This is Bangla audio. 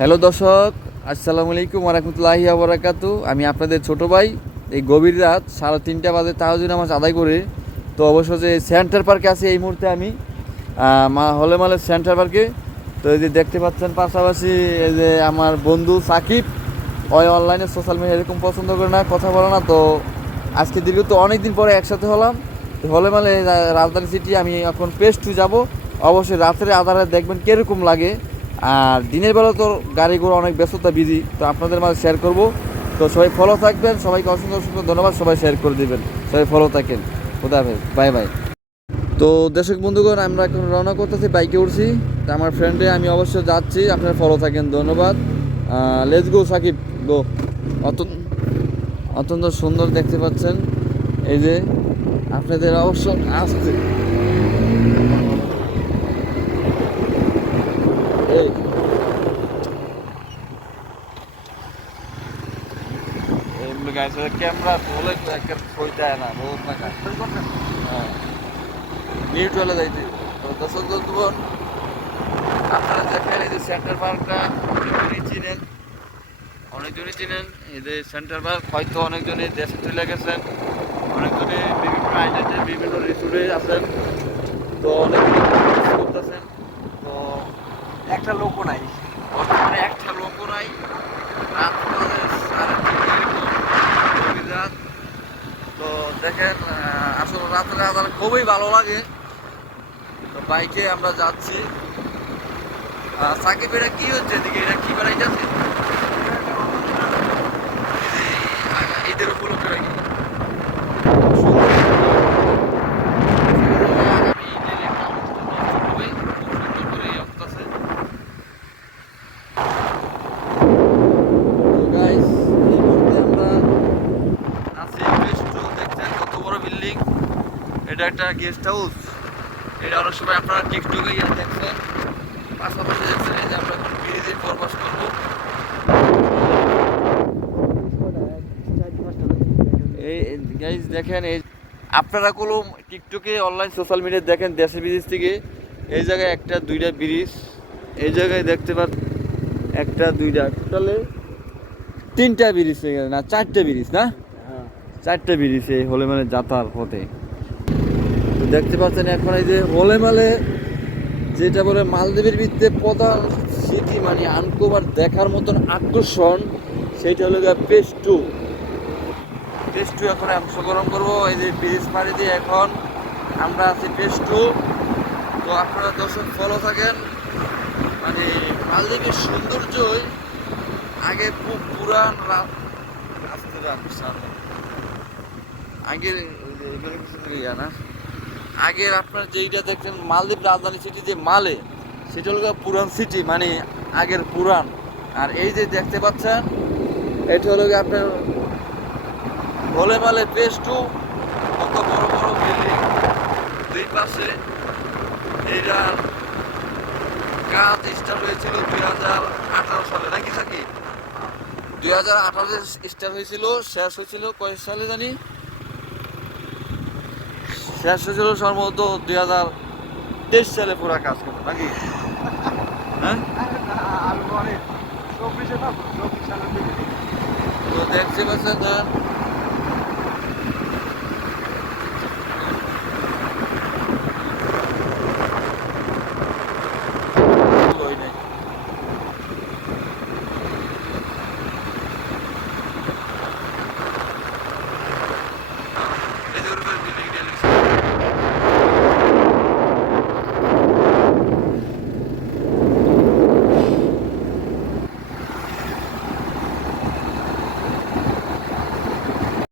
হ্যালো দর্শক, আসসালামু আলাইকুম ওয়া রাহমাতুল্লাহি ওয়া বারাকাতু। আমি আপনাদের ছোট ভাই। এই গভীর রাত 3:30 বাজে তাহাজ্জুদ নামাজ আদায় করে তো অবশ্য যে সেন্টার পার্কে আছি এই মুহূর্তে আমি হলে মালে সেন্টার পার্কে। তো এই যে দেখতে পাচ্ছেন পাশাপাশি এই যে আমার বন্ধু সাকিব, ওই অনলাইনে সোশ্যাল মিডিয়া এরকম পছন্দ করে না, কথা বলে না। তো আজকে দীর্ঘ তো অনেক দিন পরে একসাথে হলাম। তো হলে মালে রাজধানী সিটি আমি এখন পেজ 2 যাব। অবশ্যই রাত্রে আধারে দেখবেন কীরকম লাগে। আর দিনের বেলা তো গাড়ি ঘোড়া অনেক ব্যস্ততা বিজি, তো আপনাদের মাঝে শেয়ার করব। তো সবাই ফলো থাকবেন, সবাইকে অসংখ্য অসংখ্য ধন্যবাদ, সবাই শেয়ার করে দিবেন, সবাই ফলো থাকেন। খোদা হাফেজ, বাই বাই। তো দর্শক বন্ধুগণ, আমরা এখন রওনা করতেছি, বাইকে উঠছি। তো আমার ফ্রেন্ডে আমি অবশ্য যাচ্ছি, আপনারা ফলো থাকেন, ধন্যবাদ। লেটস গো সাকিব, গো। অত্যন্ত সুন্দর দেখতে পাচ্ছেন, এই যে আপনাদের অবশ্য আসছে এই ক্যামেরা বলে যায় না, বহুত না কাজ নিউট্রালে যাইতে। তো দর্শক বন্ধুগণ, আপনারা দেখেন এই যে সেন্টার পার্কটা অনেকজনই চিনেন, এই যে সেন্টার পার্ক হয়তো অনেকজনই দেশে চলে গেছেন, অনেকজনই বিভিন্ন আইল্যান্ডে বিভিন্ন রিসোর্টে আছেন। তো অনেকজনই করতেছেন। তো একটা লোকও নাই, বর্তমানে একটা লোকও নাই। রাত বাজে 3:30 এরকম, গভীর রাত। তো দেখেন, আসলে রাতের আধার খুবই ভালো লাগে। তো বাইকে আমরা যাচ্ছি। সাকিব, এটা কি হচ্ছে এদিকে, এটা কি বেড়াই যাচ্ছে ঈদের উপলক্ষে নাকি? এটা একটা গেস্ট হাউস। এটা অনেক সময় আপনারা টিকটকে দেখছেন, পাশাপাশি দেখছেন এই যে আমরা এখন ব্রিজে প্রবেশ করবো। এই গাইজ দেখেন, এই আপনারা কোনো টিকটকে অনলাইন সোশ্যাল মিডিয়া দেখেন দেশে বিদেশ থেকে, এই জায়গায় একটা দুইটা ব্রিজ, এই জায়গায় দেখতে পান একটা দুইটা টোটালে 3টা ব্রিজ হয়ে গেছে, না 4টে ব্রিজ, না 4টে ব্রিজ এই হলে মানে যাতায়াত পথে। দেখতে পাচ্ছেন এখন এই যে হোলেমালে, যেটা বলে মালদ্বীপের ভিত্তিতে প্রধান সিটি মানে আনকোভার দেখার মতন আকর্ষণ, সেইটা হলো পেজ 2। এখন অংশগ্রহণ করবো। এই যে ব্রিজ পাড়ি দিয়ে এখন আমরা আছি পেজ 2। তো আপনারা দর্শক ফলো থাকেন। মানে মালদ্বীপের সৌন্দর্যই আগে খুব পুরান আগের না, আগের আপনার যেইটা দেখছেন মালদ্বীপ রাজধানী সিটি যে মালে, সেটা হলো পুরান সিটি, মানে আগের পুরান। আর এই যে দেখতে পাচ্ছেন, এটা হলো আপনার হোলে মালে পেজ 2। কত বড় বড় বিল্ডিং দুই পাশে। এইটা কাজ স্টার্ট হয়েছিল 2018 সালে, নাকি থাকি 2018 স্টার্ট হয়েছিল, শেষ হয়েছিল কয় সালে জানি, শেষ হয়েছিল সম্ভবত 2023 সালে পুরা কাজ করতো, নাকি? হ্যাঁ, তো দেখতে পাচ্ছেন